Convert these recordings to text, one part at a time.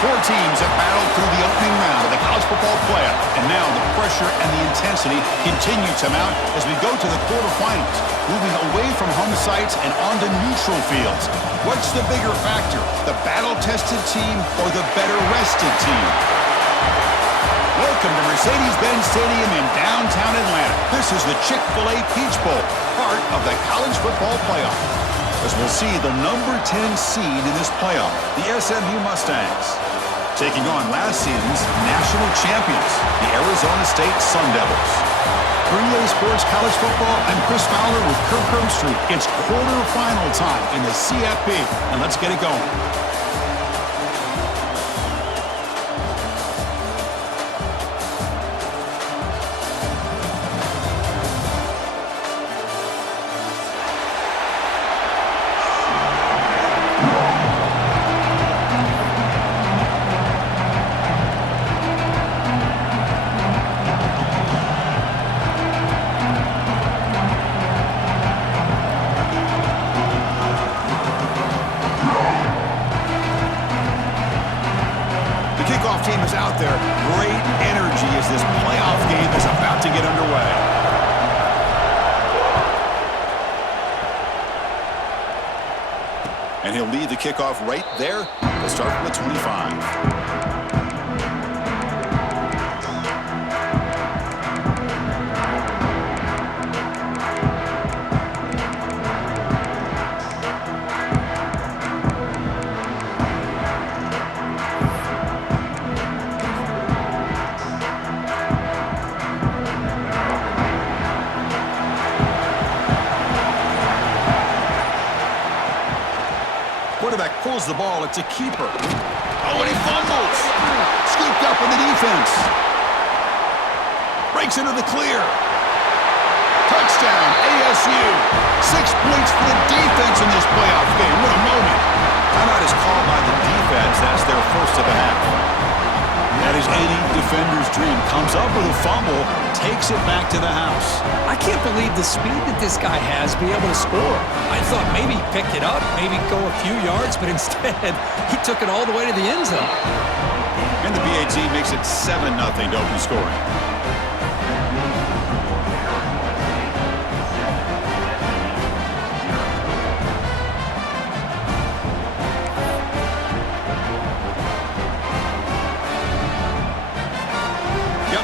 Four teams have battled through the opening round of the college football playoff, and now the pressure and the intensity continue to mount as we go to the quarterfinals, moving away from home sites and onto neutral fields. What's the bigger factor, the battle-tested team or the better-rested team? Welcome to Mercedes-Benz Stadium in downtown Atlanta. This is the Chick-fil-A Peach Bowl, part of the college football playoff. As we'll see the number 10 seed in this playoff, the SMU Mustangs, taking on last season's national champions, the Arizona State Sun Devils. For EA Sports College Football, I'm Chris Fowler with Kirk Herbstreit. It's quarterfinal time in the CFP, and let's get it going. Team is out there. Great energy as this playoff game is about to get underway. And he'll lead the kickoff right there. We'll start from the 25. Quarterback pulls the ball. It's a keeper. Oh, and he fumbles. Scooped up in the defense. Breaks into the clear. Touchdown, ASU. 6 points for the defense in this playoff game. What a moment. Timeout is called by the defense. That's their first of the half. That is any defender's dream. Comes up with a fumble, takes it back to the house. I can't believe the speed that this guy has to be able to score. I thought maybe pick it up, maybe go a few yards, but instead he took it all the way to the end zone. And the BAT makes it 7-0 to open scoring.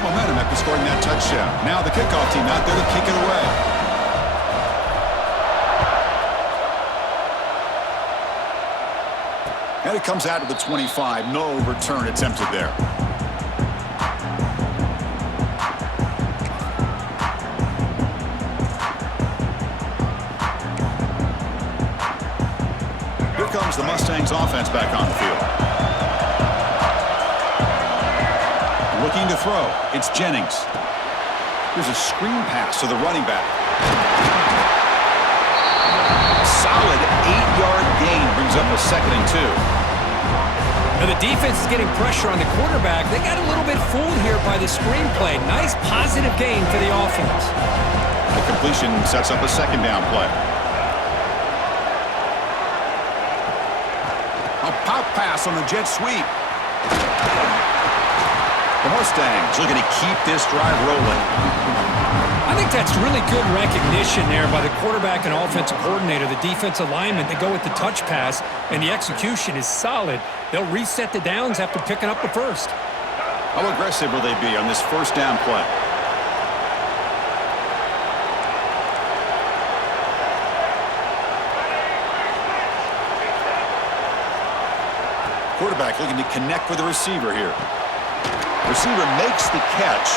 Momentum after scoring that touchdown. Now the kickoff team out there to kick it away. And it comes out to the 25. No return attempted there. Here comes the Mustangs offense back on the field. Looking to throw. It's Jennings. Here's a screen pass to the running back. Solid 8-yard gain brings up a 2nd and 2. Now the defense is getting pressure on the quarterback. They got a little bit fooled here by the screen play. Nice positive gain for the offense. The completion sets up a 2nd down play. A pop pass on the jet sweep. The Mustangs looking to keep this drive rolling. I think that's really good recognition there by the quarterback and offensive coordinator. The defensive lineman, they go with the touch pass, and the execution is solid. They'll reset the downs after picking up the first. How aggressive will they be on this 1st down play? Quarterback looking to connect with the receiver here. Receiver makes the catch.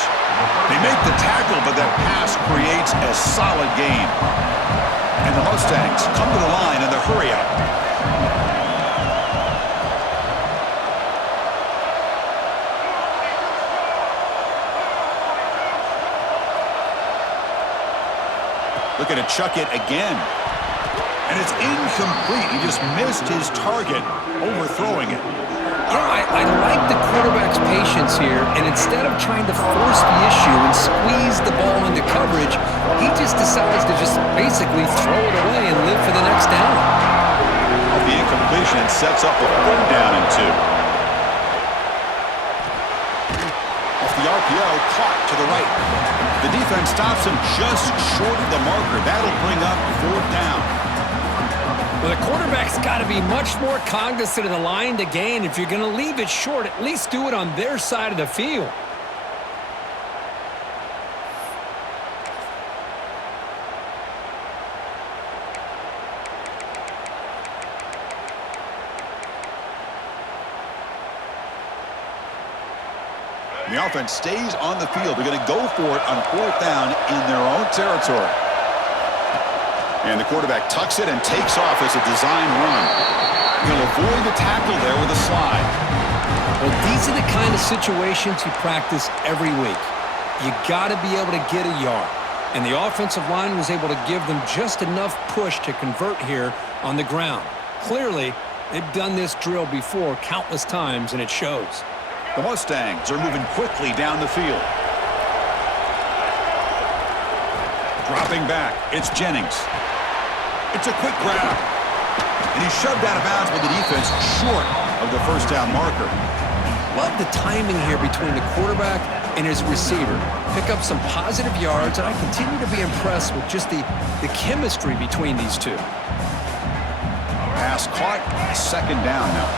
They make the tackle, but that pass creates a solid gain. And the Mustangs come to the line in the hurry up. Looking to chuck it again. And it's incomplete. He just missed his target, overthrowing it. You know, I like the quarterback's patience here, and instead of trying to force the issue and squeeze the ball into coverage, he just decides to just basically throw it away and live for the next down. The incompletion sets up a 3rd down and 2. the RPO, caught to the right. The defense stops him just short of the marker. That'll bring up 4th down. Well, the quarterback's got to be much more cognizant of the line to gain. If you're going to leave it short, at least do it on their side of the field. The offense stays on the field. They're going to go for it on 4th down in their own territory. And the quarterback tucks it and takes off as a design run. He'll avoid the tackle there with a slide. Well, these are the kind of situations you practice every week. You got to be able to get a yard. And the offensive line was able to give them just enough push to convert here on the ground. Clearly, they've done this drill before countless times, and it shows. The Mustangs are moving quickly down the field. Dropping back, it's Jennings. It's a quick grab. And he's shoved out of bounds with the defense short of the 1st down marker. Love the timing here between the quarterback and his receiver. Pick up some positive yards, and I continue to be impressed with just the chemistry between these two. Pass caught, 2nd down now.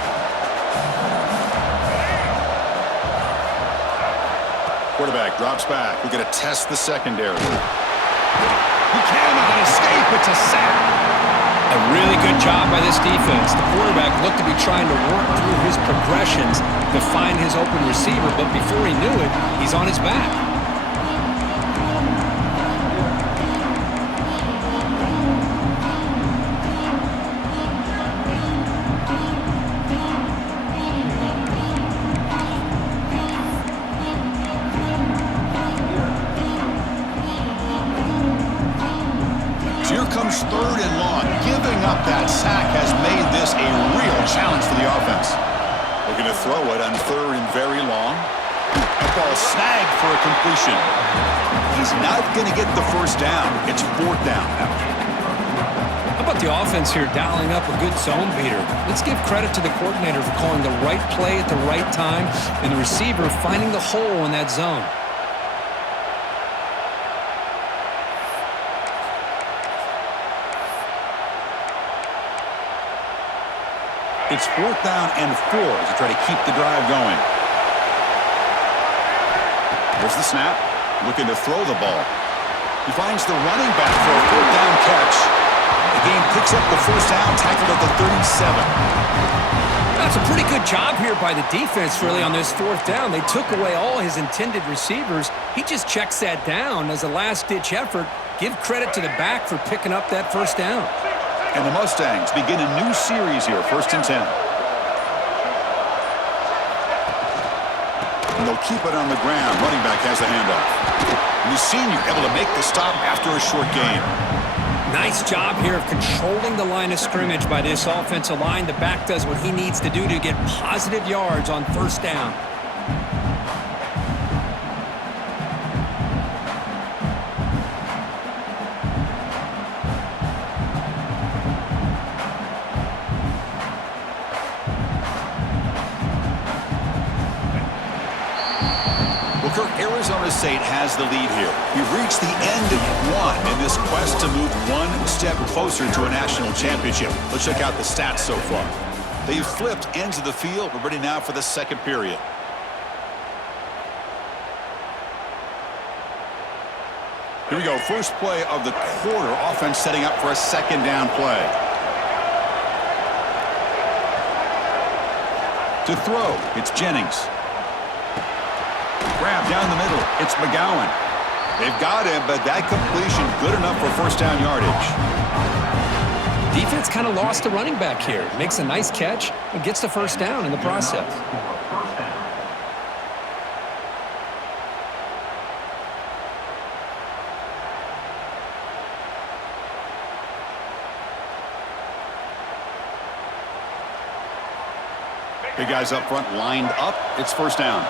Quarterback drops back. We're going to test the secondary. He cannot escape. It's a sack. A really good job by this defense. The quarterback looked to be trying to work through his progressions to find his open receiver, but before he knew it, he's on his back. Here comes 3rd and long. Giving up that sack has made this a real challenge for the offense. Looking to throw it on 3rd and very long. The ball snagged for a completion. He's not going to get the 1st down. It's 4th down now. How about the offense here dialing up a good zone beater? Let's give credit to the coordinator for calling the right play at the right time and the receiver finding the hole in that zone. It's 4th down and 4 to try to keep the drive going. There's the snap. Looking to throw the ball. He finds the running back for a 4th down catch. The game picks up the 1st down, tackled at the 37. That's a pretty good job here by the defense, really, on this 4th down. They took away all his intended receivers. He just checks that down as a last-ditch effort. Give credit to the back for picking up that 1st down. And the Mustangs begin a new series here, 1st and 10. And they'll keep it on the ground. Running back has the handoff. And the senior able to make the stop after a short gain. Nice job here of controlling the line of scrimmage by this offensive line. The back does what he needs to do to get positive yards on 1st down. Arizona State has the lead here. We've reached the end of 1 in this quest to move 1 step closer to a national championship. Let's check out the stats so far. They've flipped ends of the field. We're ready now for the 2nd period. Here we go. First play of the quarter. Offense setting up for a 2nd down play. To throw, it's Jennings. Grab down the middle. It's McGowan. They've got him, but that completion good enough for 1st down yardage. Defense kind of lost the running back here. Makes a nice catch and gets the 1st down in the process. Big guys up front lined up. It's 1st down.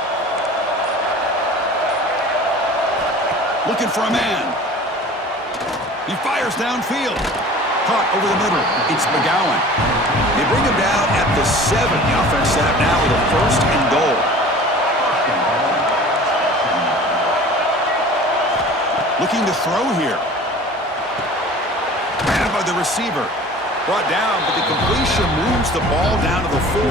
Looking for a man. He fires downfield. Caught over the middle. It's McGowan. They bring him down at the 7. The offense set up now with a 1st and goal. Looking to throw here. Ran by the receiver. Brought down, but the completion moves the ball down to the 4.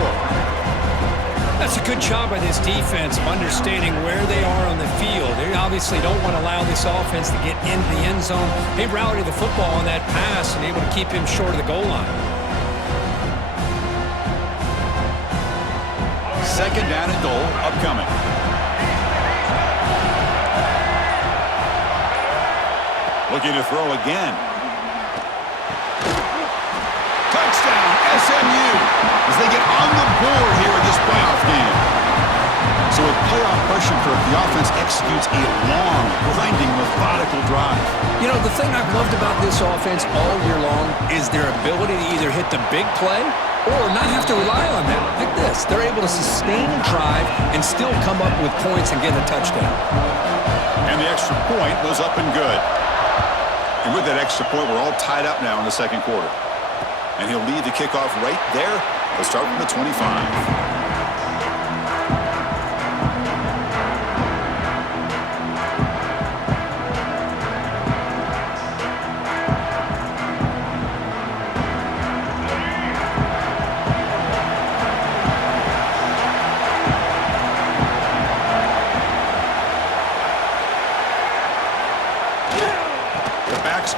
That's a good job by this defense of understanding where they are on the field. They obviously don't want to allow this offense to get into the end zone. They routed the football on that pass and able to keep him short of the goal line. Second down and goal upcoming. Looking to throw again. Touchdown, SMU, as they get on the board here in this playoff game. So with playoff pressure, Kirk, the offense executes a long, grinding, methodical drive. You know, the thing I've loved about this offense all year long is their ability to either hit the big play or not have to rely on that. Like this, they're able to sustain a drive and still come up with points and get a touchdown. And the extra point was up and good. And with that extra point, we're all tied up now in the second quarter. And he'll lead the kickoff right there. They'll start from the 25.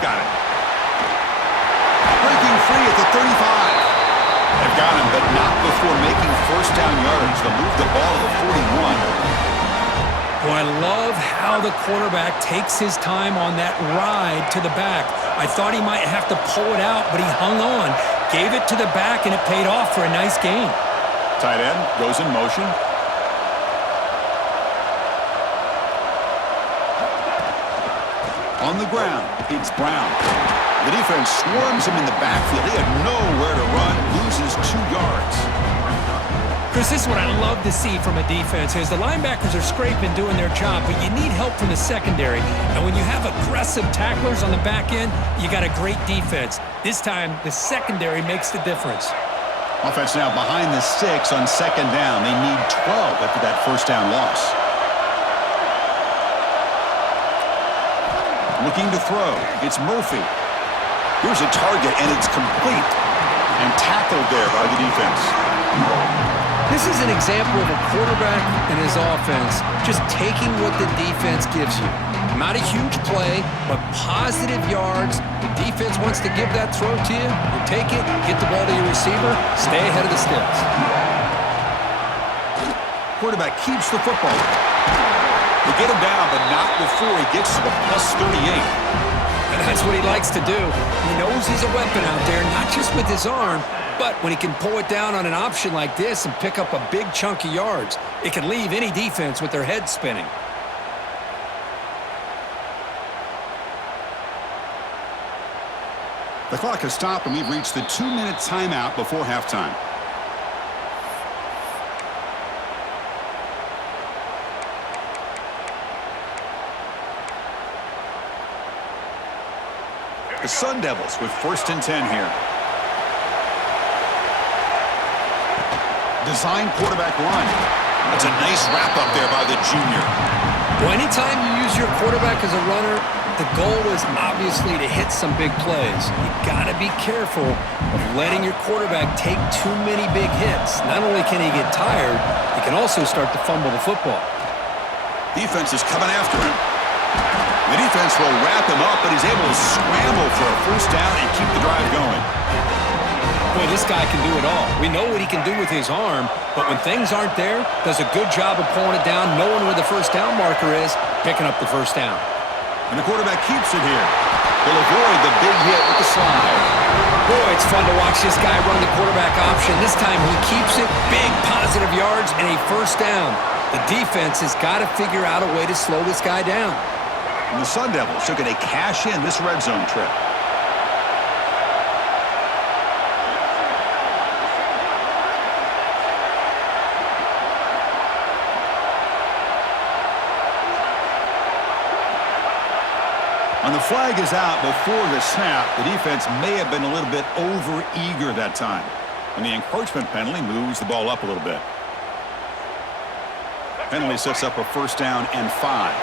Got it. Breaking free at the 35. They've got him, but not before making first down yards. They'll move the ball to the 41. Boy, I love how the quarterback takes his time on that ride to the back. I thought he might have to pull it out, but he hung on, gave it to the back, and it paid off for a nice gain. Tight end goes in motion. On the ground, it's Brown. The defense swarms him in the backfield. They have nowhere to run, loses 2 yards. Chris, this is what I love to see from a defense is the linebackers are scraping, doing their job, but you need help from the secondary. And when you have aggressive tacklers on the back end, you got a great defense. This time, the secondary makes the difference. Offense now behind the 6 on second down. They need 12 after that first down loss. Looking to throw. It's Murphy. Here's a target, and it's complete. And tackled there by the defense. This is an example of a quarterback and his offense just taking what the defense gives you. Not a huge play, but positive yards. The defense wants to give that throw to you. You take it, get the ball to your receiver, stay ahead of the sticks. Quarterback keeps the football. They get him down, but not before he gets to the plus 38. And that's what he likes to do. He knows he's a weapon out there, not just with his arm, but when he can pull it down on an option like this and pick up a big chunk of yards, it can leave any defense with their head spinning. The clock has stopped, and we've reached the 2-minute timeout before halftime. The Sun Devils with 1st and 10 here. Design quarterback run. That's a nice wrap up there by the junior. Well, anytime you use your quarterback as a runner, the goal is obviously to hit some big plays. You got to be careful of letting your quarterback take too many big hits. Not only can he get tired, he can also start to fumble the football. Defense is coming after him. The defense will wrap him up, but he's able to scramble for a first down and keep the drive going. Boy, this guy can do it all. We know what he can do with his arm, but when things aren't there, does a good job of pulling it down, knowing where the first down marker is, picking up the first down. And the quarterback keeps it here. He'll avoid the big hit with the slide. Boy, it's fun to watch this guy run the quarterback option. This time he keeps it, big positive yards, and a first down. The defense has got to figure out a way to slow this guy down. And the Sun Devils are going to cash in this red zone trip. When the flag is out before the snap, the defense may have been a little bit over-eager that time. And the encroachment penalty moves the ball up a little bit. Penalty sets up a first down and 5.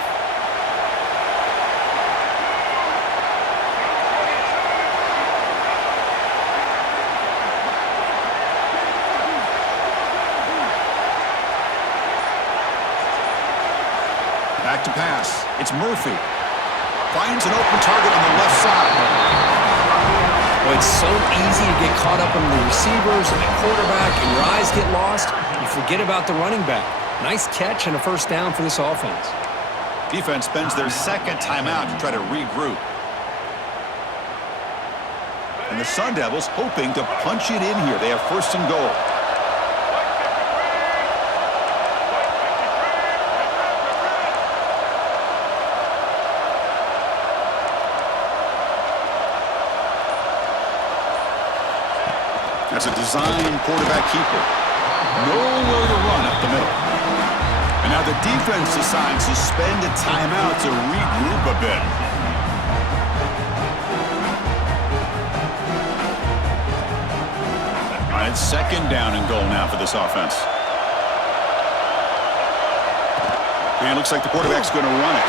back to pass. It's Murphy. Finds an open target on the left side. Well, it's so easy to get caught up in the receivers and the quarterback, and your eyes get lost. You forget about the running back. Nice catch and a first down for this offense. Defense spends their second timeout to try to regroup. And the Sun Devils hoping to punch it in here. They have first and goal. That's a design quarterback keeper. Nowhere to run up the middle. And now the defense decides to spend a timeout to regroup a bit. All right, it's second down and goal now for this offense. And it looks like the quarterback's going to run it.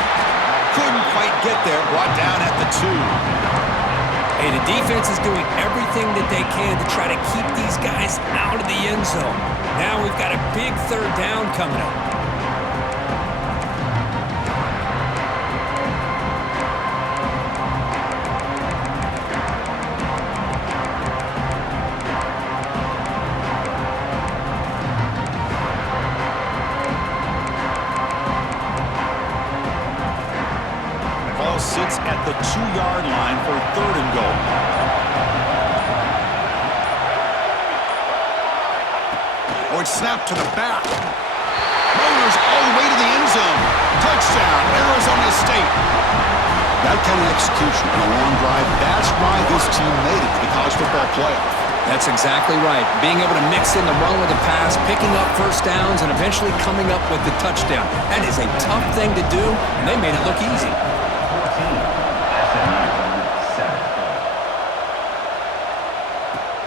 Couldn't quite get there. Brought down at the 2. Hey, the defense is doing everything that they can to try to keep these guys out of the end zone. Now we've got a big third down coming up. Sits at the 2-yard line for third and goal. Oh, it's snapped to the back. Motors all the way to the end zone. Touchdown, Arizona State. That kind of execution on a long drive, that's why this team made it to the college football playoff. That's exactly right. Being able to mix in the run with the pass, picking up first downs, and eventually coming up with the touchdown. That is a tough thing to do, and they made it look easy.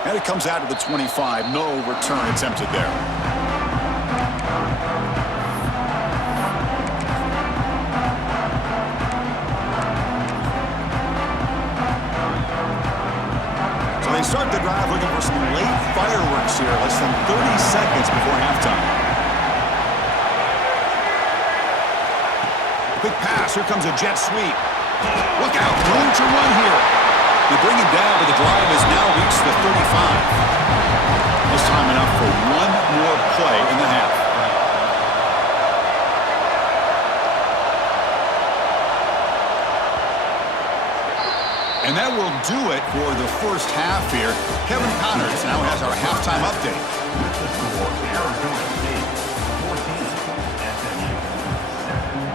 And it comes out to the 25. No return attempted there. So they start the drive looking for some late fireworks here. Less than 30 seconds before halftime. Quick pass. Here comes a jet sweep. Look out. Room to run here. They bring him down, but the drive has now reached the 35. This time enough for one more play in the half. And that will do it for the first half here. Kevin Connors now has our halftime update. The score, Arizona State 14, SMU 7.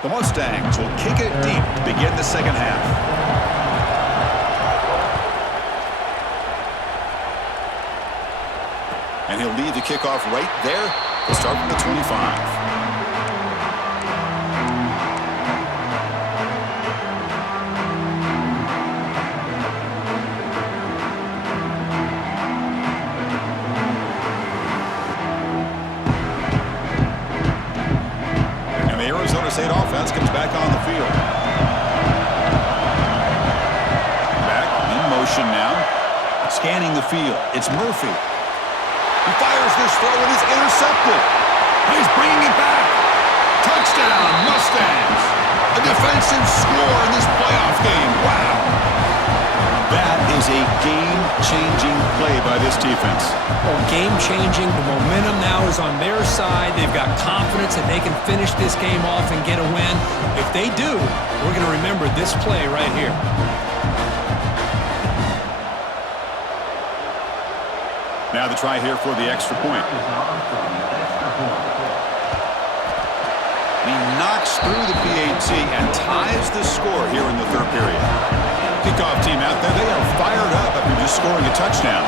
The Mustangs will kick it deep to begin the second half. And he'll lead the kickoff right there to start from the 25. State offense comes back on the field. Back in motion now. Scanning the field. It's Murphy. He fires this throw and is intercepted. He's bringing it back. Touchdown, Mustangs. A defensive score in this playoff game. Wow. That is a game-changing play by this defense. Well, game-changing. The momentum now is on their side. They've got confidence that they can finish this game off and get a win. If they do, we're going to remember this play right here. Now the try here for the extra point. He knocks through the PAT and ties the score here in the third period. Kickoff team out there, they are fired up after just scoring a touchdown.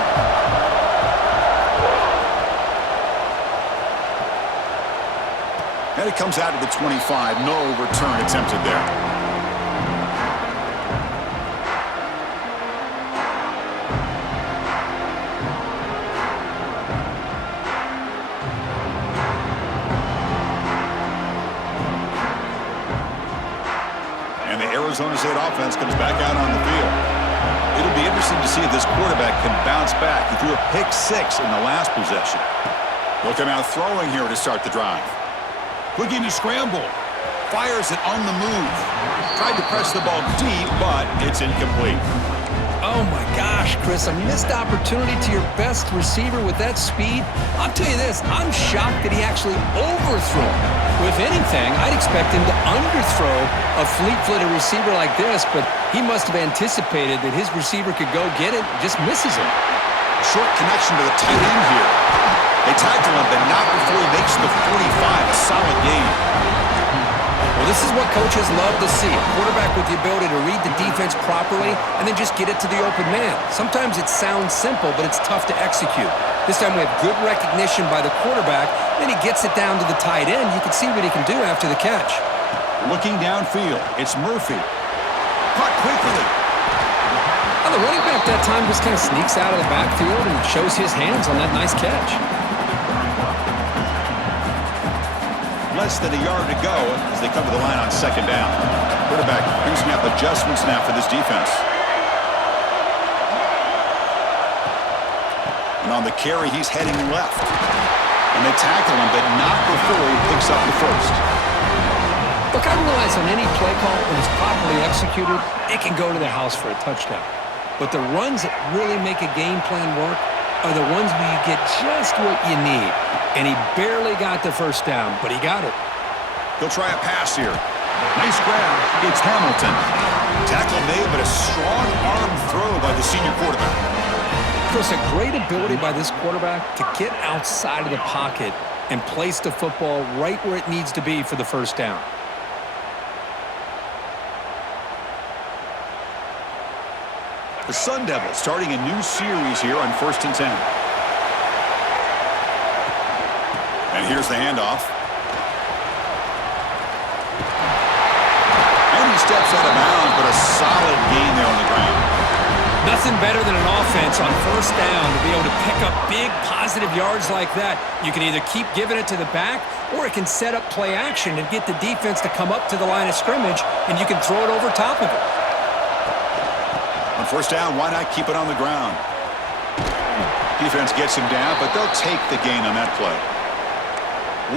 And it comes out to the 25. No return attempted there. Arizona State offense comes back out on the field. It'll be interesting to see if this quarterback can bounce back. He threw a pick-6 in the last possession. They'll come out throwing here to start the drive. Looking to scramble. Fires it on the move. Tried to press the ball deep, but it's incomplete. Oh my gosh, Chris, a missed opportunity to your best receiver with that speed. I'll tell you this, I'm shocked that he actually overthrew him. If anything, I'd expect him to underthrow a fleet-footed receiver like this, but he must have anticipated that his receiver could go get it and just misses him. Short connection to the tight end here. They tackle him, but not before he makes the 45, a solid gain. Well, this is what coaches love to see. A quarterback with the ability to read the defense properly and then just get it to the open man. Sometimes it sounds simple, but it's tough to execute. This time we have good recognition by the quarterback, then he gets it down to the tight end. You can see what he can do after the catch. Looking downfield, it's Murphy. Caught quickly. Well, the running back that time just kind of sneaks out of the backfield and shows his hands on that nice catch. Less than a yard to go as they come to the line on second down. Quarterback using up adjustments now for this defense. And on the carry, he's heading left. And they tackle him, but not before he picks up the first. Look, I realize on any play call, when it's properly executed, it can go to the house for a touchdown. But the runs that really make a game plan work are the ones where you get just what you need. And he barely got the first down, but he got it. He'll try a pass here. Nice grab. It's Hamilton. Tackle made, but a strong arm throw by the senior quarterback. Chris, a great ability by this quarterback to get outside of the pocket and place the football right where it needs to be for the first down. The Sun Devils starting a new series here on 1st and 10. And here's the handoff. And he steps out of bounds, but a solid gain there on the ground. Nothing better than an offense on first down to be able to pick up big positive yards like that. You can either keep giving it to the back, or it can set up play action and get the defense to come up to the line of scrimmage, and you can throw it over top of it. On first down, why not keep it on the ground? Defense gets him down, but they'll take the gain on that play.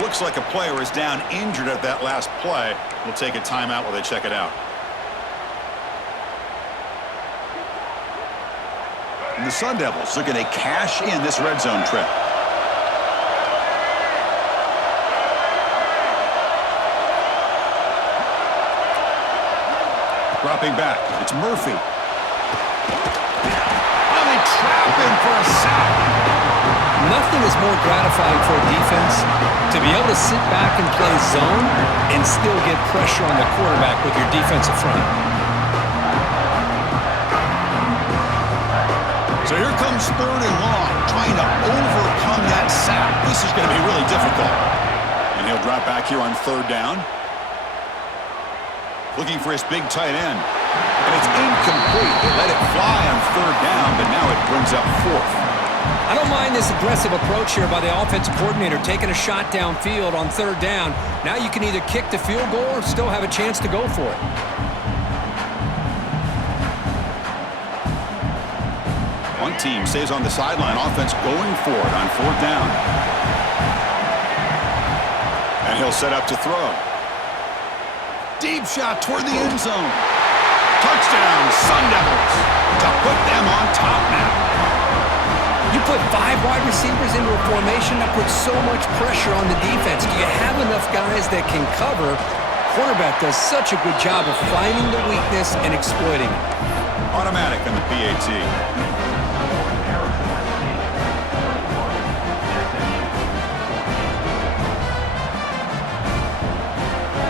Looks like a player is down injured at that last play. We'll take a timeout while they check it out. And the Sun Devils looking to cash in this red zone trip. Dropping back, it's Murphy. Oh, they trap him for a sack. Nothing is more gratifying for a defense to be able to sit back and play zone and still get pressure on the quarterback with your defensive front. So here comes 3rd and long, trying to overcome that sack. This is going to be really difficult. And he'll drop back here on 3rd down. Looking for his big tight end. And it's incomplete. They let it fly on 3rd down, but now it brings up 4th. I don't mind this aggressive approach here by the offensive coordinator, taking a shot downfield on 3rd down. Now you can either kick the field goal or still have a chance to go for it. One team stays on the sideline, offense going for it on 4th down. And he'll set up to throw. Deep shot toward the end zone. Touchdown, Sun Devils, to put them on top now. You put 5 wide receivers into a formation that puts so much pressure on the defense. Do you have enough guys that can cover? Quarterback does such a good job of finding the weakness and exploiting it. Automatic on the PAT.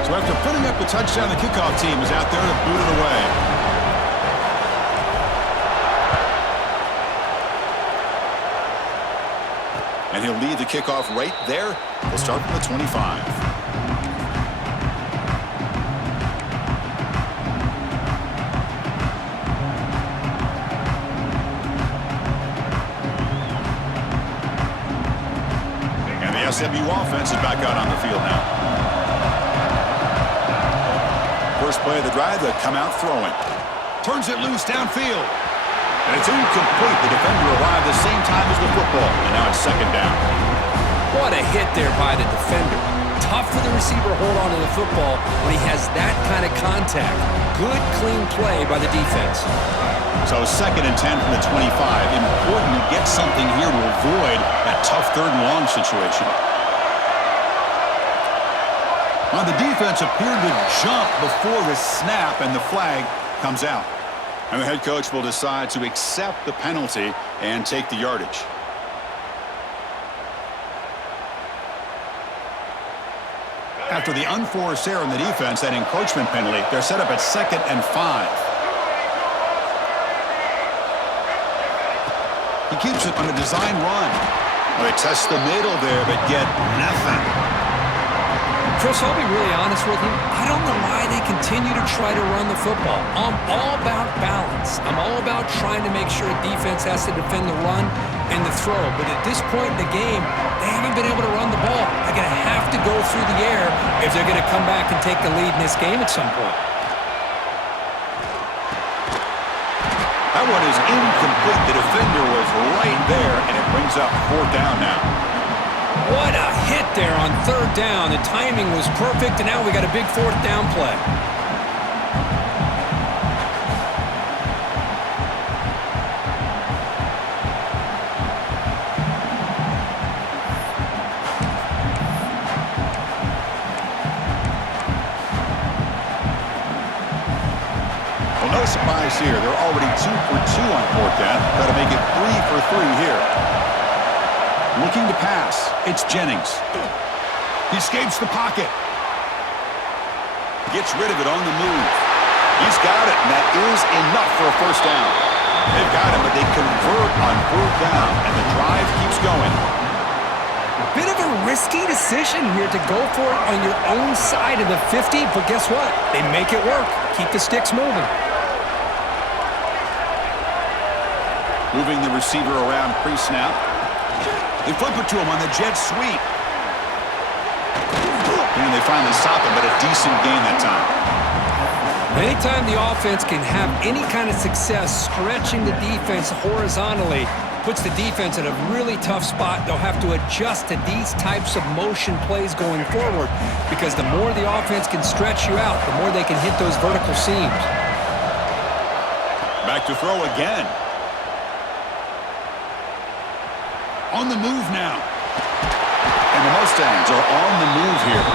So after putting up the touchdown, the kickoff team is out there to boot it away. And he'll lead the kickoff right there. He'll start from the 25. And the SMU offense is back out on the field now. First play of the drive, they come out throwing. Turns it loose downfield. And it's incomplete. The defender arrived the same time as the football, and now it's second down. What a hit there by the defender. Tough for the receiver to hold on to the football when he has that kind of contact. Good, clean play by the defense. So second and 10 from the 25. Important to get something here to avoid that tough third and long situation. Now the defense appeared to jump before the snap, and the flag comes out. And the head coach will decide to accept the penalty and take the yardage. After the unforced error in the defense, that encroachment penalty, they're set up at 2nd and 5. He keeps it on a design run. Well, they test the middle there, but get nothing. Chris, I'll be really honest with you. I don't know why they continue to try to run the football. I'm all about balance. I'm all about trying to make sure a defense has to defend the run and the throw. But at this point in the game, they haven't been able to run the ball. They're going to have to go through the air if they're going to come back and take the lead in this game at some point. That one is incomplete. The defender was right there, and it brings up 4th down now. What a hit there on 3rd down. The timing was perfect, and now we got a big 4th down play. Well, no surprise here. They're already 2 for 2 on 4th down. Got to make it 3 for 3 here. Looking to pass. It's Jennings. He escapes the pocket. Gets rid of it on the move. He's got it, and that is enough for a 1st down. They've got him, but they convert on 4th down, and the drive keeps going. Bit of a risky decision here to go for it on your own side of the 50, but guess what? They make it work. Keep the sticks moving. Moving the receiver around pre-snap. They flip it to him on the jet sweep. And they finally stop him, but a decent gain that time. Anytime the offense can have any kind of success stretching the defense horizontally, puts the defense in a really tough spot. They'll have to adjust to these types of motion plays going forward because the more the offense can stretch you out, the more they can hit those vertical seams. Back to throw again. On the move now. And the Mustangs are on the move here.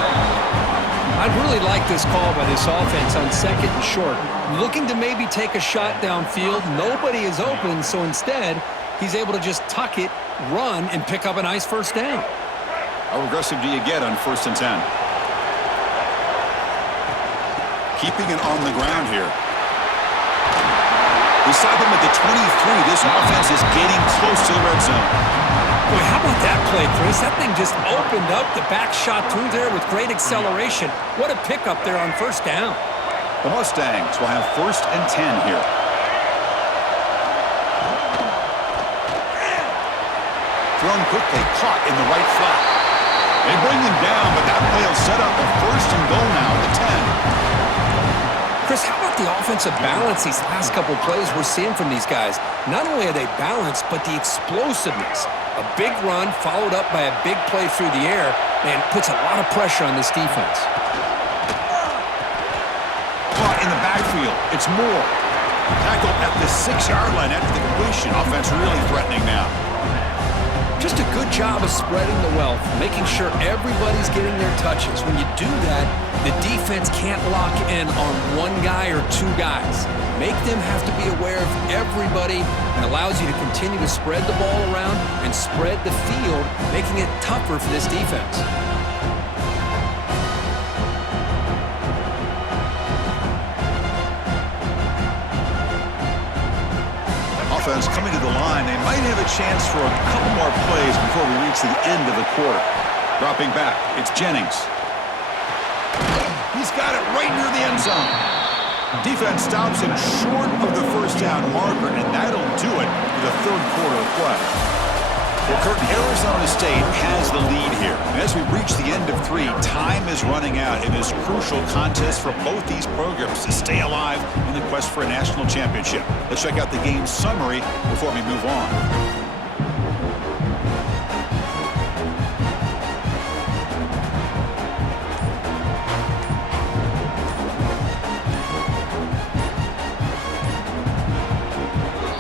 I'd really like this call by this offense on 2nd and short. Looking to maybe take a shot downfield. Nobody is open, so instead, he's able to just tuck it, run, and pick up a nice 1st down. How aggressive do you get on 1st and 10? Keeping it on the ground here. We stop him at the 23. This offense is getting close to the red zone. Boy, how about that play, Chris? That thing just opened up. The back shot through there with great acceleration. What a pickup there on 1st down. The Mustangs will have 1st and 10 here. Thrown quickly, caught in the right flat. They bring him down, but that play will set up a 1st and goal now at the 10. Chris, how about the offensive balance these last couple plays we're seeing from these guys? Not only are they balanced, but the explosiveness. A big run followed up by a big play through the air, and puts a lot of pressure on this defense. Caught in the backfield. It's Moore. Tackled at the 6-yard line after the completion. Offense really threatening now. Just a good job of spreading the wealth, making sure everybody's getting their touches. When you do that, the defense can't lock in on one guy or 2 guys. Make them have to be aware of everybody, and allows you to continue to spread the ball around and spread the field, making it tougher for this defense. Offense coming to the line. They might have a chance for a couple more plays before we reach the end of the quarter. Dropping back, it's Jennings. He's got it right near the end zone. Defense stops him short of the 1st down marker, and that'll do it for the 3rd quarter of play. Well, Curtin, Arizona State has the lead here. And as we reach the end of 3, time is running out in this crucial contest for both these programs to stay alive in the quest for a national championship. Let's check out the game summary before we move on.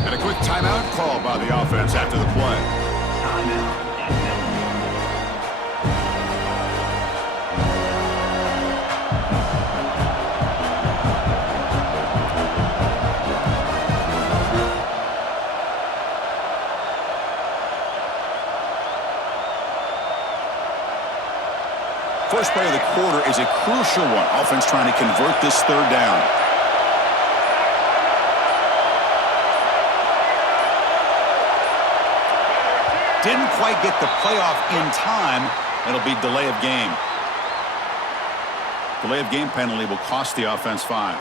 And a quick timeout call by the offense after the play. First play of the quarter is a crucial one. Offense trying to convert this third down. Didn't quite get the playoff in time. It'll be delay of game. Delay of game penalty will cost the offense 5.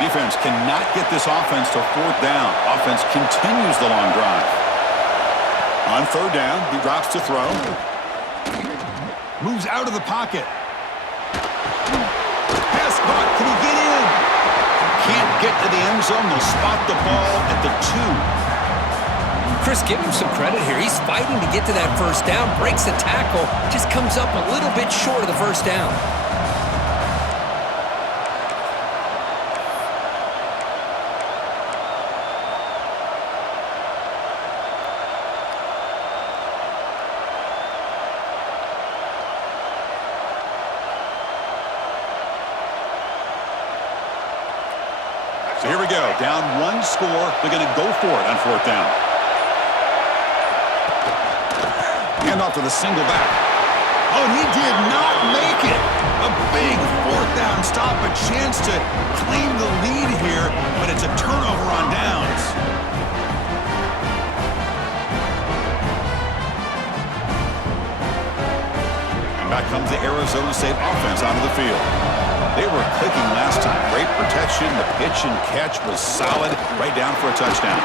Defense cannot get this offense to 4th down. Offense continues the long drive. On 3rd down, he drops to throw. Moves out of the pocket. Pass caught. Can he get in? Can't get to the end zone. They'll spot the ball at the 2. Chris, give him some credit here. He's fighting to get to that first down, breaks the tackle, just comes up a little bit short of the first down. So here we go. Down 1 score. They're going to go for it on 4th down. Hand off to the single back. Oh, he did not make it. A big 4th down stop. A chance to claim the lead here, but it's a turnover on downs. And back comes the Arizona State offense onto the field. They were clicking last time. Great protection. The pitch and catch was solid. Right down for a touchdown.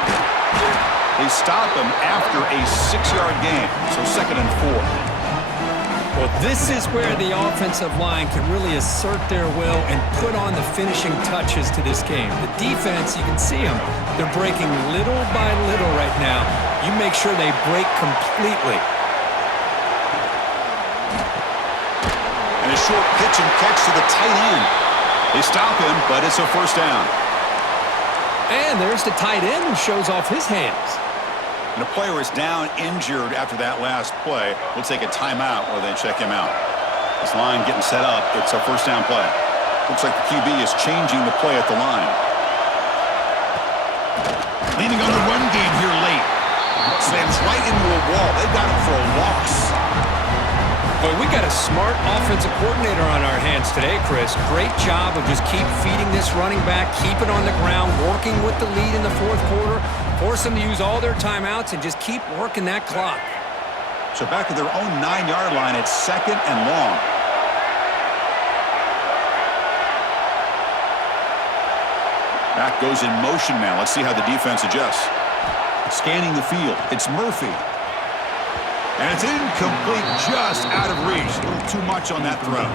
They stop him after a 6-yard gain. So 2nd and 4. Well, this is where the offensive line can really assert their will and put on the finishing touches to this game. The defense, you can see them. They're breaking little by little right now. You make sure they break completely. And a short pitch and catch to the tight end. They stop him, but it's a 1st down. And there's the tight end who shows off his hands. And a player is down injured after that last play. We'll take a timeout while they check him out. This line getting set up. It's a 1st down play. Looks like the QB is changing the play at the line. Leaning on the run game here late. Slams right into a wall. They got him for a loss. Boy, we got a smart offensive coordinator on our hands today, Chris. Great job of just keep feeding this running back, keep it on the ground, working with the lead in the 4th quarter, force them to use all their timeouts, and just keep working that clock. So back to their own 9-yard line, it's 2nd and long. Back goes in motion now. Let's see how the defense adjusts. Scanning the field. It's Murphy. And it's incomplete, just out of reach. A little too much on that throw.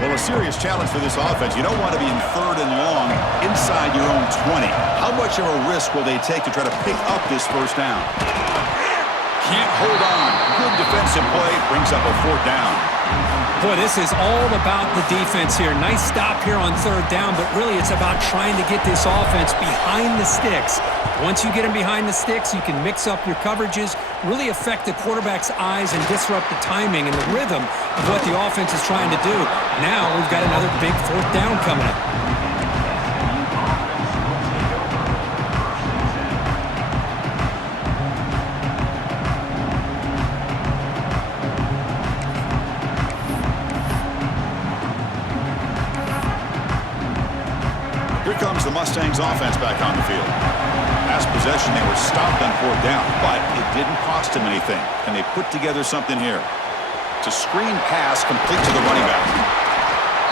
Well, a serious challenge for this offense. You don't want to be in 3rd and long inside your own 20. How much of a risk will they take to try to pick up this 1st down? Can't hold on. Good defensive play. Brings up a 4th down. Boy, this is all about the defense here. Nice stop here on 3rd down, but really it's about trying to get this offense behind the sticks. Once you get them behind the sticks, you can mix up your coverages, really affect the quarterback's eyes and disrupt the timing and the rhythm of what the offense is trying to do. Now we've got another big 4th down coming up. Mustangs offense back on the field. Last possession, they were stopped on 4th down, but it didn't cost them anything. Can they put together something here? It's a screen pass complete to the running back.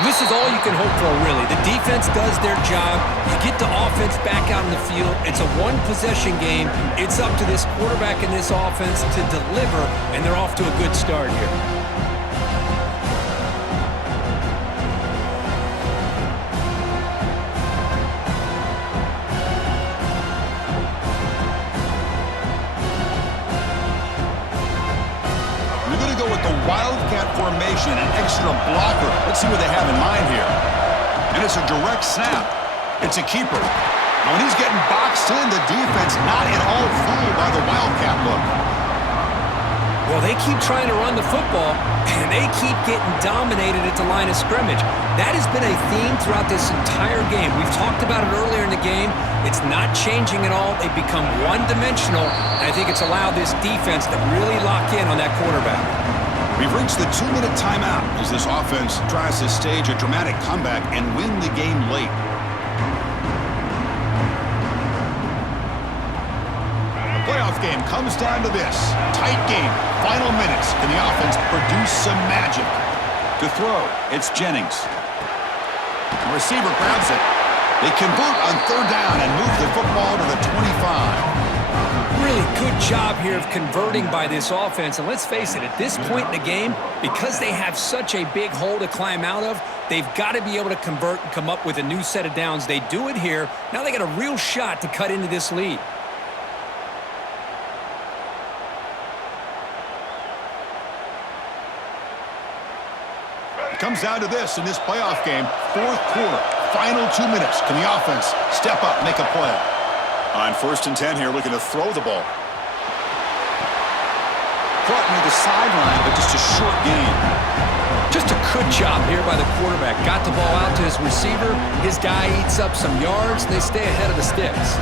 This is all you can hope for, really. The defense does their job. You get the offense back out in the field. It's a one-possession game. It's up to this quarterback and this offense to deliver, and they're off to a good start here. Wildcat formation, an extra blocker. Let's see what they have in mind here. And it's a direct snap. It's a keeper. When he's getting boxed in, the defense not at all fooled by the Wildcat look. Well, they keep trying to run the football, and they keep getting dominated at the line of scrimmage. That has been a theme throughout this entire game. We've talked about it earlier in the game. It's not changing at all. They've become one-dimensional, and I think it's allowed this defense to really lock in on that quarterback. We've reached the 2-minute timeout as this offense tries to stage a dramatic comeback and win the game late. The playoff game comes down to this. Tight game. Final minutes. Can the offense produce some magic? To throw, it's Jennings. The receiver grabs it. They convert on 3rd down and move the football to the 25. Really good job here of converting by this offense. And let's face it, at this point in the game, because they have such a big hole to climb out of, they've got to be able to convert and come up with a new set of downs. They do it here. Now they got a real shot to cut into this lead. It comes down to this in this playoff game. 4th quarter, final 2 minutes. Can the offense step up, make a play? On 1st and 10 here, looking to throw the ball. Caught near the sideline, but just a short gain. Just a good job here by the quarterback. Got the ball out to his receiver. His guy eats up some yards, and they stay ahead of the sticks.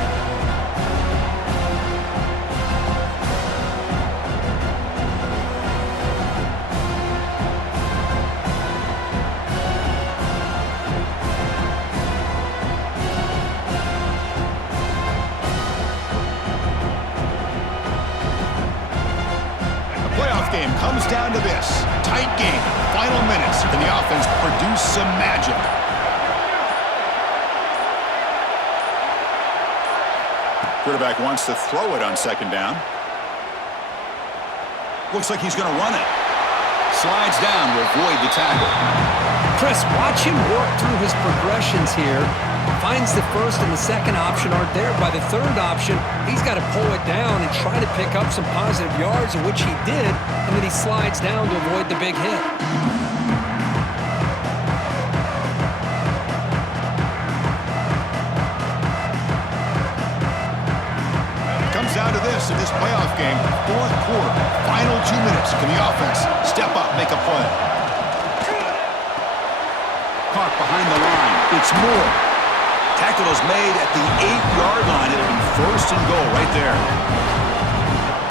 Game comes down to this. Tight game. Final minutes. Can the offense produce some magic? Quarterback wants to throw it on 2nd down. Looks like he's going to run it. Slides down to avoid the tackle. Chris, watch him work through his progressions here. Finds the 1st and the 2nd option aren't there. By the 3rd option, he's got to pull it down and try to pick up some positive yards, in which he did, and then he slides down to avoid the big hit. Comes down to this in this playoff game. 4th quarter, final 2 minutes. Can the offense step up, make a play? Caught behind the line. It's Moore. Tackle is made at the 8-yard line. It'll be 1st and goal right there.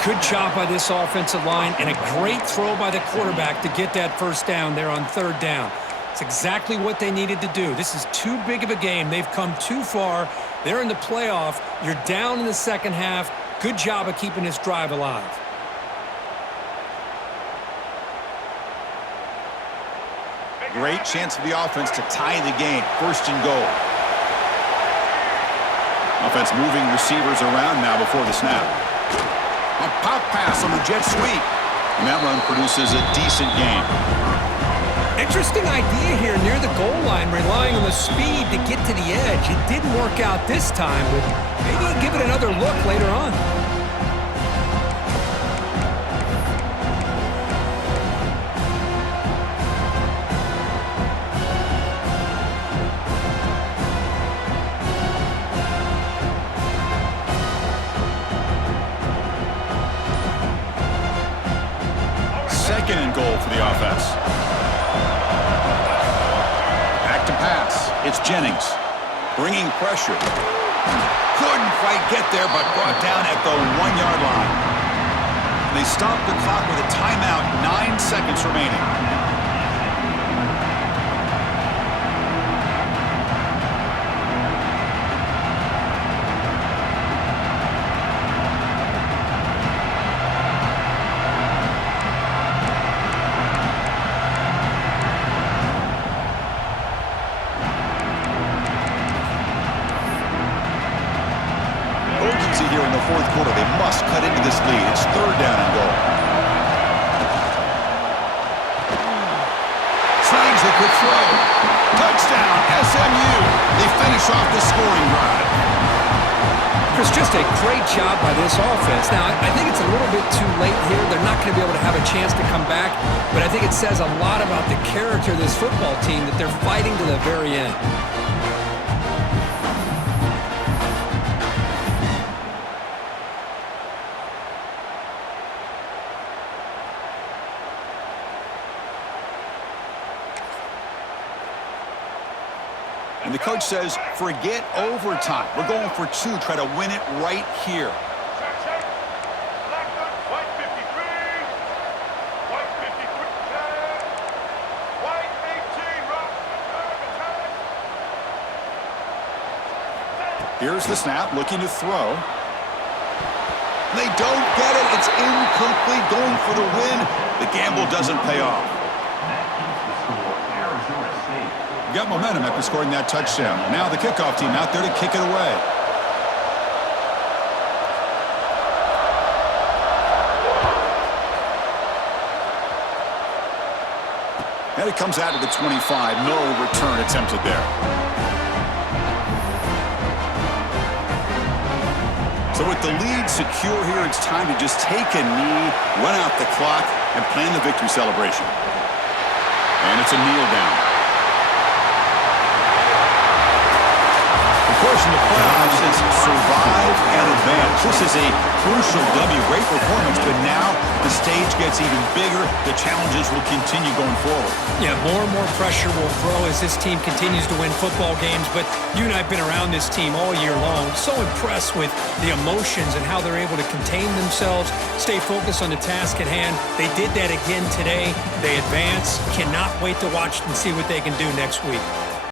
Good job by this offensive line, and a great throw by the quarterback to get that 1st down there on 3rd down. It's exactly what they needed to do. This is too big of a game. They've come too far. They're in the playoff. You're down in the 2nd half. Good job of keeping this drive alive. Great chance for the offense to tie the game. 1st and goal. Offense moving receivers around now before the snap. A pop pass on the jet sweep. And that run produces a decent gain. Interesting idea here near the goal line, relying on the speed to get to the edge. It didn't work out this time, but maybe give it another look later on. Second and goal for the offense. Back to pass. It's Jennings. Bringing pressure. Couldn't quite get there, but brought down at the 1-yard line. They stop the clock with a timeout. 9 seconds remaining. quick throw. Touchdown, SMU. They finish off the scoring drive. Chris, just a great job by this offense. Now, I think it's a little bit too late here. They're not going to be able to have a chance to come back, but I think it says a lot about the character of this football team that they're fighting to the very end. And the coach says, forget overtime. We're going for two. Try to win it right here. White 53. White 53. White 18. Here's the snap, looking to throw. They don't get it. It's incomplete. Going for the win. The gamble doesn't pay off. That keeps the score Arizona State. Got momentum after scoring that touchdown. Now the kickoff team out there to kick it away. And it comes out to the 25. No return attempted there. So with the lead secure here, it's time to just take a knee, run out the clock, and plan the victory celebration. And it's a kneel down. Of course, in the playoffs, it's survive and advance. This is a crucial W. Great performance, but now the stage gets even bigger. The challenges will continue going forward. Yeah, more and more pressure will grow as this team continues to win football games, but you and I have been around this team all year long. So impressed with the emotions and how they're able to contain themselves, stay focused on the task at hand. They did that again today. They advance. Cannot wait to watch and see what they can do next week.